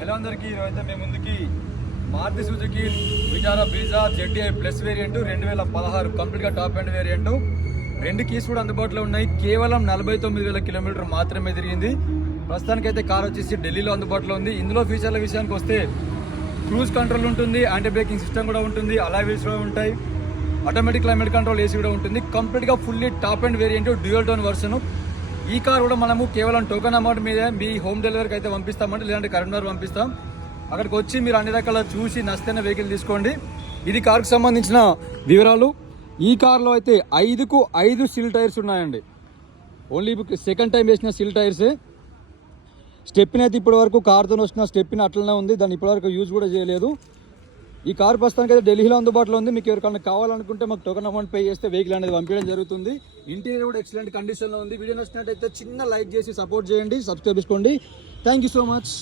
Hello అందరికీ, ఈరోజైతే మేము ముందుకి Maruti Suzuki Vitara Brezza ZDI plus variant 2016 కంప్లీట్గా టాప్ అండ్ వేరియంట్. 2 కీస్ కూడా అందుబాటులో ఉన్నాయి. కేవలం 49,000 కిలోమీటర్ మాత్రమే తిరిగింది. ప్రస్తుతానికైతే కార్ వచ్చేసి ఢిల్లీలో అందుబాటులో ఉంది. ఇందులో ఫీచర్ల విషయానికి వస్తే క్రూజ్ కంట్రోల్ ఉంటుంది, యాంటీ బ్రేకింగ్ సిస్టమ్ కూడా ఉంటుంది, అలాయ్ వీల్స్ కూడా ఉంటాయి, ఆటోమేటిక్ క్లైమేట్ కంట్రోల్ ఏసీ కూడా ఉంటుంది. కంప్లీట్గా fully top and variant, dual tone version. ఈ కార్ కూడా మనము కేవలం టోకెన్ అమౌంట్ మీద మీ హోమ్ డెలివరీకి అయితే పంపిస్తామంటే, లేదంటే కరీంనగర్ పంపిస్తాం. అక్కడికి వచ్చి మీరు అన్ని రకాల చూసి నచ్చితే వెహికల్ తీసుకోండి. ఇది కార్కు సంబంధించిన వివరాలు. ఈ కార్లో అయితే 5కు 5 స్టీల్ టైర్స్ ఉన్నాయండి. ఓన్లీ సెకండ్ టైం వేసిన స్టీల్ టైర్సే. స్టెప్ని అయితే ఇప్పటి వరకు కార్తో వచ్చిన స్టెప్ని అట్లనే ఉంది, దాన్ని ఇప్పటివరకు యూజ్ కూడా చేయలేదు. ఈ కార్ ప్రస్తుతానికి అయితే ఢిల్లీలో అందుబాటులో ఉంది. మీకు ఎవరికైనా కావాలనుకుంటే మాకు టోకెన్ అమౌంట్ పే చేస్తే వెహికల్ అనేది పంపించడం జరుగుతుంది. ఇంటీరియర్ కూడా ఎక్సలెంట్ కండిషన్లో ఉంది. వీడియో నచ్చినట్టయితే చిన్న లైక్ చేసి సపోర్ట్ చేయండి, సబ్స్క్రైబ్ చేసుకోండి. Thank you so much.